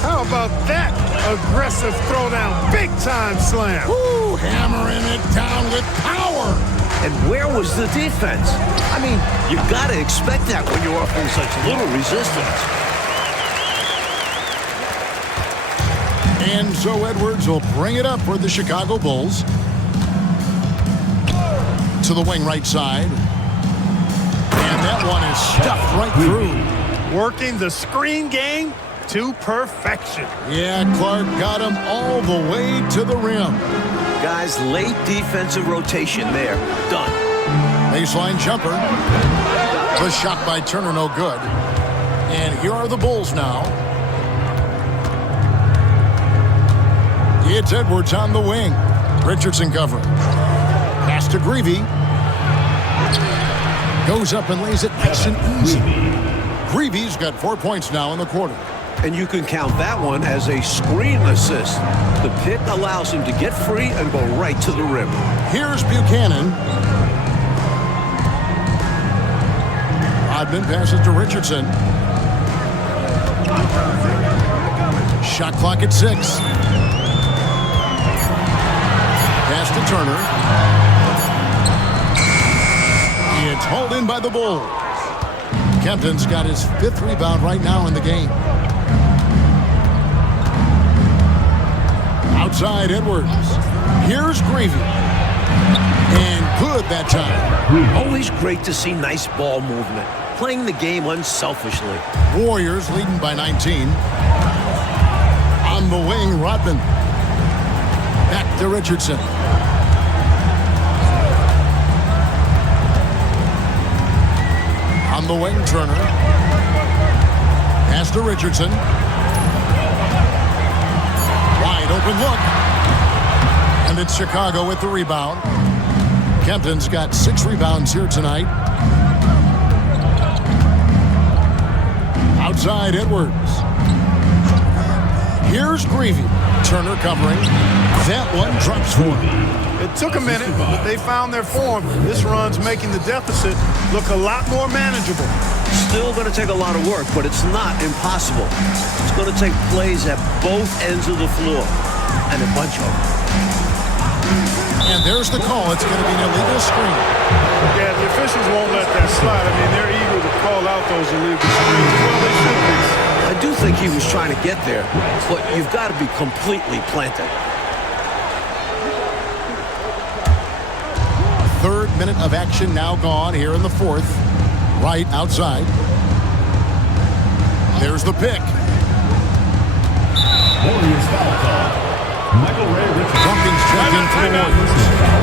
How about that aggressive throwdown? Big-time slam. Woo, hammering it down with power. And where was the defense? I mean, you got to expect that when you're offering such little resistance. And so Edwards will bring it up for the Chicago Bulls. To the wing right side. And that one is stuffed right through. Working the screen game to perfection. Yeah, Clark got him all the way to the rim. Guys, late defensive rotation there. Done. Baseline jumper. The shot by Turner, no good. And here are the Bulls now. It's Edwards on the wing. Richardson covering. Pass to Greavy. Goes up and lays it nice and easy. Greavy's got 4 points now in the quarter. And you can count that one as a screen assist. The pick allows him to get free and go right to the rim. Here's Buchanan. Rodman passes to Richardson. Shot clock at 6. Pass to Turner. It's hauled in by the Bulls. Kempton's got his 5th rebound right now in the game. Outside Edwards. Here's Greavy. And good that time. Always great to see nice ball movement. Playing the game unselfishly. Warriors leading by 19. On the wing, Rodman. Back to Richardson. On the wing, Turner. Pass to Richardson. Wide open look. And it's Chicago with the rebound. Kempton's got 6 rebounds here tonight. Outside Edwards. Here's Greavy. Turner covering. That one drops for him. It took a minute, but they found their form. This run's making the deficit look a lot more manageable. Still going to take a lot of work, but it's not impossible. It's going to take plays at both ends of the floor, and a bunch of them. And there's the call. It's going to be an illegal screen. Yeah, the officials won't let that slide. I mean, they're eager to call out those illegal screens. Well, they should be. I do think he was trying to get there, but you've got to be completely planted. Third minute of action now gone here in the fourth. Right outside. There's the pick. Warriors foul call. Michael Ray Richardson. Dawkins checked in for the Warriors.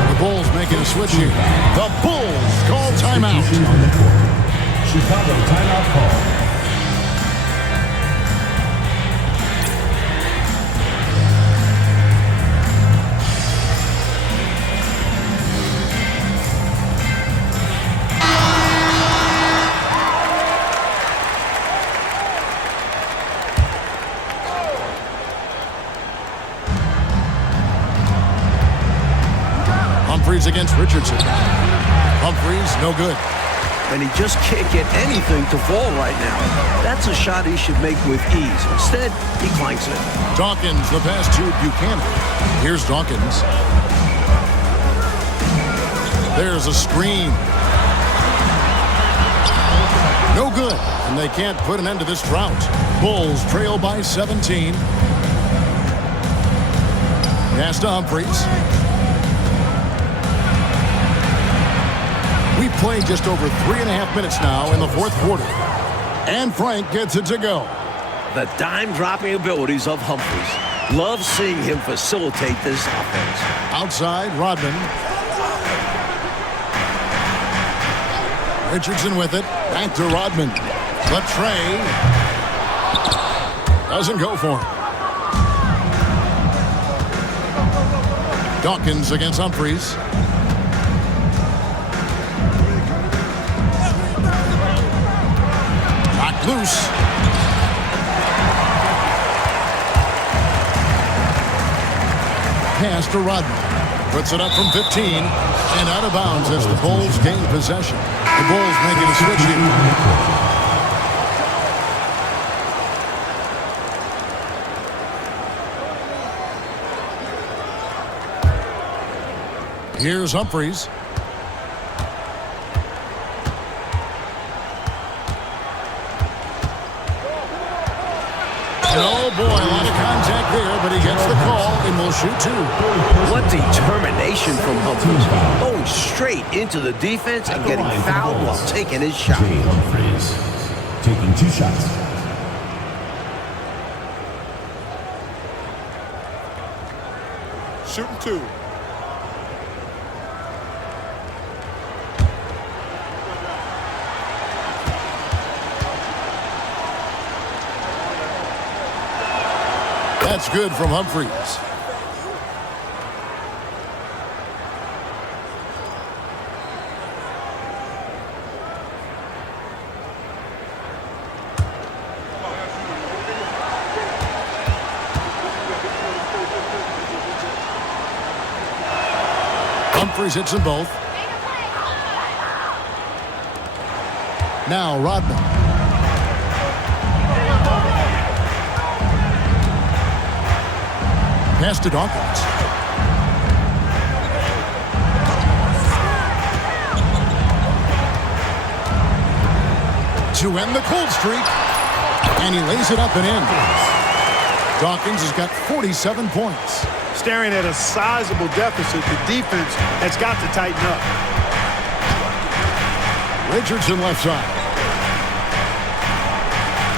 The Bulls making a switch here. The Bulls call timeout. On the court. Chicago timeout call. Humphries against Richardson. Humphries, no good. And he just can't get anything to fall right now. That's a shot he should make with ease. Instead, he clanks it. Dawkins, the pass to Buchanan. Here's Dawkins. There's a screen. No good. And they can't put an end to this drought. Bulls trail by 17. Pass to Humphries. We've played just over 3.5 minutes now in the fourth quarter. And Frank gets it to go. The dime-dropping abilities of Humphries. Love seeing him facilitate this offense. Outside, Rodman. Richardson with it. Back to Rodman. The tray. Doesn't go for him. Dawkins against Humphries. Loose. Pass to Rodman. Puts it up from 15 and out of bounds as the Bulls gain possession. The Bulls making a switch here. Here's Humphries. Oh boy, a lot of contact there, but he gets the call and will shoot 2. What determination from Humphries. Going straight into the defense and getting fouled while taking his shot. Jay Humphries taking 2 shots. Shooting 2. That's good from Humphries. Humphries hits them both. Now Rodman. Pass to Dawkins. To end the cold streak. And he lays it up and in. Dawkins has got 47 points. Staring at a sizable deficit, the defense has got to tighten up. Richardson left side.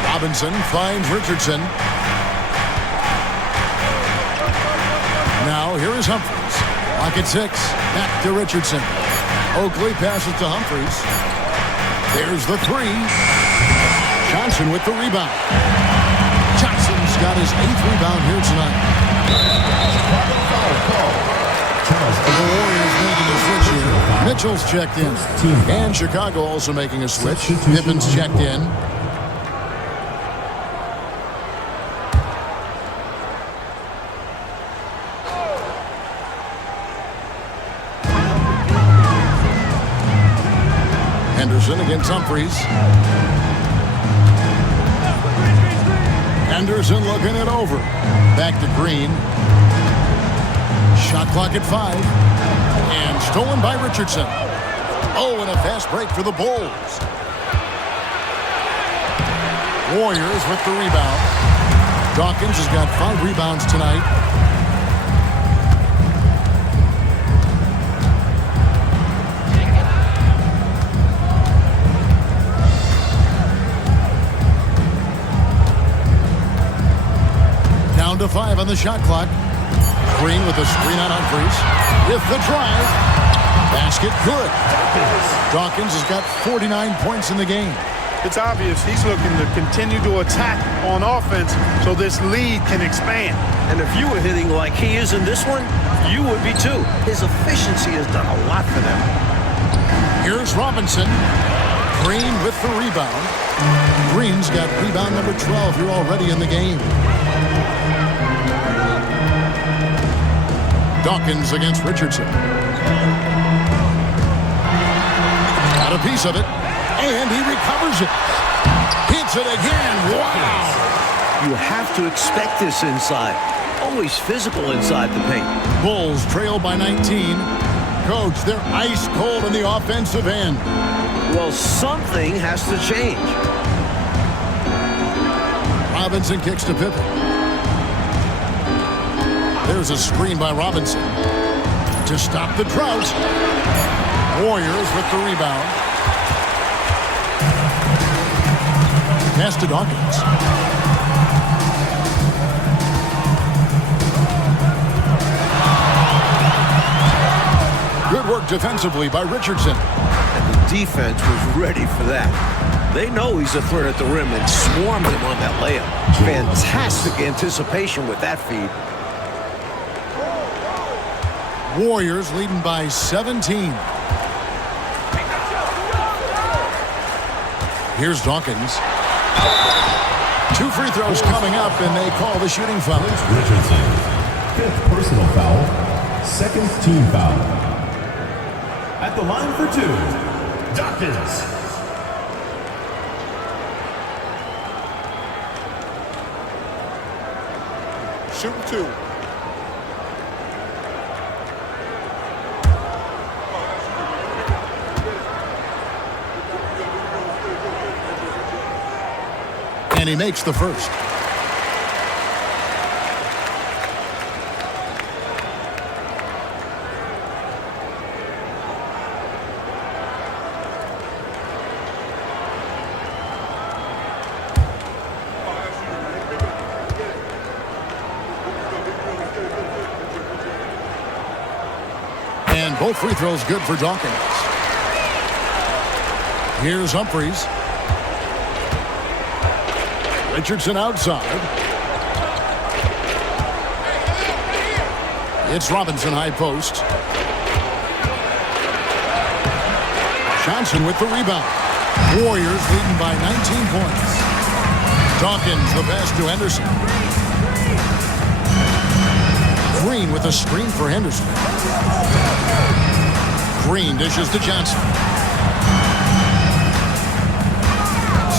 Robinson finds Richardson. Now, here is Humphries. Lock at 6. Back to Richardson. Oakley passes to Humphries. There's the 3. Johnson with the rebound. Johnson's got his 8th rebound here tonight. The Warriors making a switch here. Mitchell's checked in. And Chicago also making a switch. Pippen's checked in. Henderson against Humphries. Henderson looking it over. Back to Green. Shot clock at 5. And stolen by Richardson. Oh, and a fast break for the Bulls. Warriors with the rebound. Dawkins has got 5 rebounds tonight. Down to 5 on the shot clock. Green with a screen on Humphries. With the drive. Basket good. Dawkins has got 49 points in the game. It's obvious he's looking to continue to attack on offense so this lead can expand. And if you were hitting like he is in this one, you would be too. His efficiency has done a lot for them. Here's Robinson. Green with the rebound. Green's got rebound number 12 here already in the game. Dawkins against Richardson. Got a piece of it. And he recovers it. Hits it again. Wow. You have to expect this inside. Always physical inside the paint. Bulls trail by 19. Coach, they're ice cold in the offensive end. Well, something has to change. Robinson kicks to Pippen. There's a screen by Robinson to stop the drought. Warriors with the rebound. Pass to Dawkins. Good work defensively by Richardson. And the defense was ready for that. They know he's a threat at the rim and swarmed him on that layup. Fantastic anticipation with that feed. Warriors leading by 17. Here's Dawkins. 2 free throws coming up, and they call the shooting foul. Richardson, 5th personal foul, 2nd team foul. At the line for 2, Dawkins. Shooting 2. And he makes the first. And both free throws good for Dawkins. Here's Humphries. Richardson outside. It's Robinson high post. Johnson with the rebound. Warriors leading by 19 points. Dawkins the pass to Henderson. Green with a screen for Henderson. Green dishes to Johnson.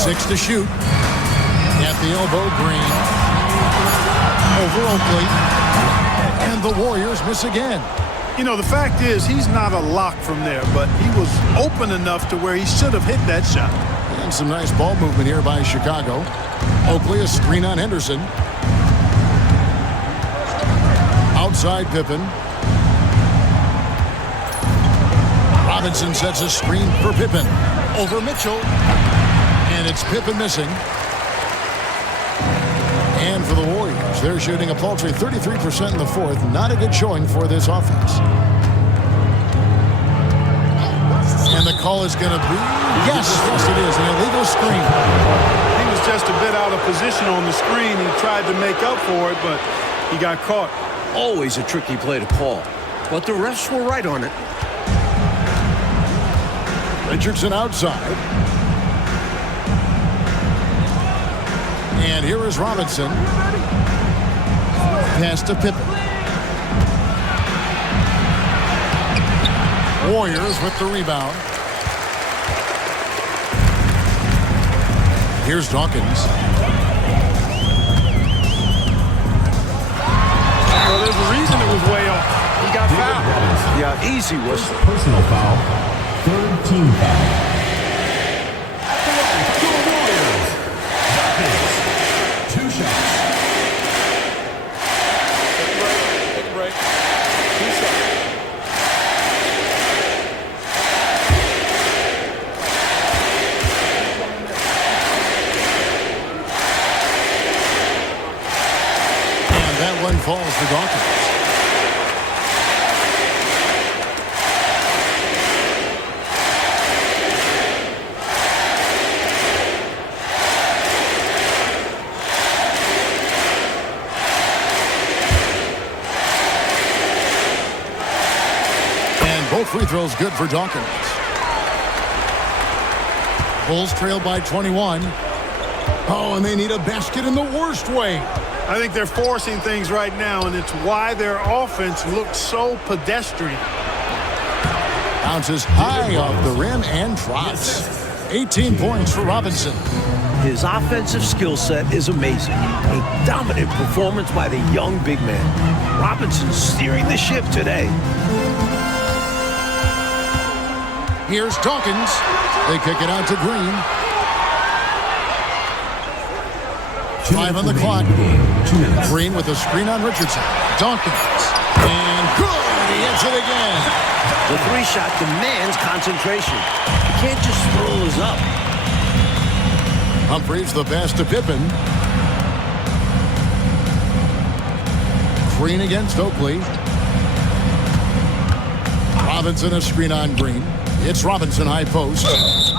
6 to shoot. At the elbow, Green. Over Oakley. And the Warriors miss again. You know, the fact is he's not a lock from there, but he was open enough to where he should have hit that shot. And some nice ball movement here by Chicago. Oakley, a screen on Henderson. Outside Pippen. Robinson sets a screen for Pippen. Over Mitchell. And it's Pippen missing. And for the Warriors, they're shooting a paltry 33% in the fourth. Not a good showing for this offense. And the call is going to be, yes, it is, an illegal screen. He was just a bit out of position on the screen. He tried to make up for it, but he got caught. Always a tricky play to call. but the refs were right on it. Richardson outside. And here is Robinson. Pass to Pippen. Warriors with the rebound. Here's Dawkins. Well, there's a reason it was way off. He got fouled. Yeah, easy whistle. Personal foul. Third team foul. Warriors. Dawkins. 2 shots. Take a break. 2 shots. And that one falls to Dawkins. Both free throws good for Dawkins. Bulls trail by 21. Oh, and they need a basket in the worst way. I think they're forcing things right now, and it's why their offense looks so pedestrian. Bounces high off the rim and drops. 18 points for Robinson. His offensive skill set is amazing. A dominant performance by the young big man. Robinson steering the ship today. Here's Dawkins. They kick it out to Green. 5 on the clock. Green with a screen on Richardson. Dawkins. And good. He hits it again. The 3-shot demands concentration. You can't just throw those up. Humphries the pass to Pippen. Green against Oakley. Robinson a screen on Green. It's Robinson high post.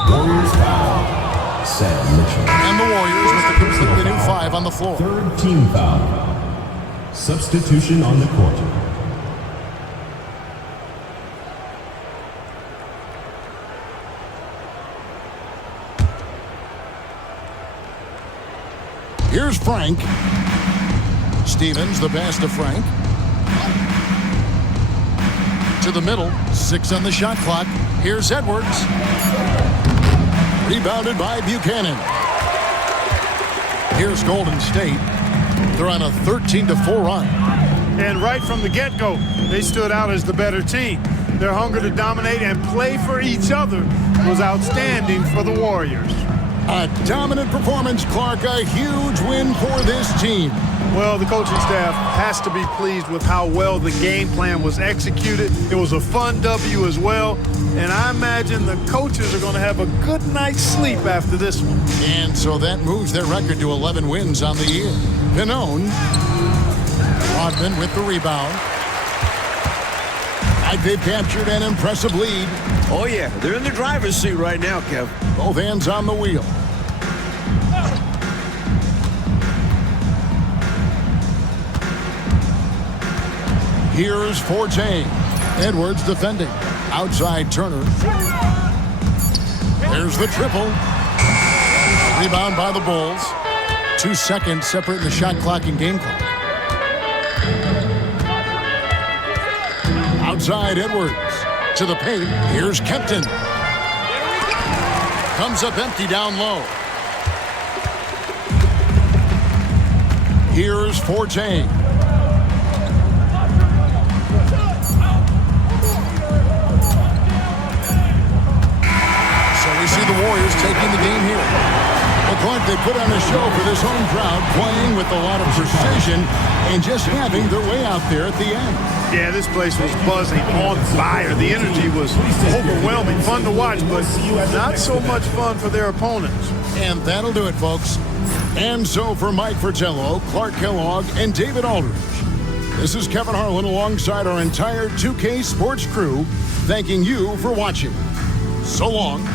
Warriors foul. Sam Mitchell. And the Warriors with a completely new 5 on the floor. Third team foul. Substitution on the court. Here's Frank. Stevens the pass to Frank. To the middle. 6 on the shot clock. Here's Edwards. Rebounded by Buchanan. Here's Golden State. They're on a 13-4 run. And right from the get-go, they stood out as the better team. Their hunger to dominate and play for each other was outstanding for the Warriors. A dominant performance, Clark. A huge win for this team. Well, the coaching staff has to be pleased with how well the game plan was executed. It was a fun W as well, and I imagine the coaches are going to have a good night's sleep after this one. And so that moves their record to 11 wins on the year. Pannone. Rodman with the rebound. They've captured an impressive lead. Oh, yeah. They're in the driver's seat right now, Kev. Both hands on the wheel. Here's Forte. Edwards defending. Outside Turner. There's the triple. Rebound by the Bulls. 2 seconds separating the shot clock and game clock. Outside Edwards. To the paint. Here's Kempton. Comes up empty down low. Here's Forte. We see the Warriors taking the game here. Well, Clark, they put on a show for this home crowd, playing with a lot of precision and just having their way out there at the end. Yeah, this place was buzzing, on fire. The energy was overwhelming, fun to watch, but not so much fun for their opponents. And that'll do it, folks. And so for Mike Fratello, Clark Kellogg, and David Aldridge, this is Kevin Harlan alongside our entire 2K Sports crew, thanking you for watching. So long.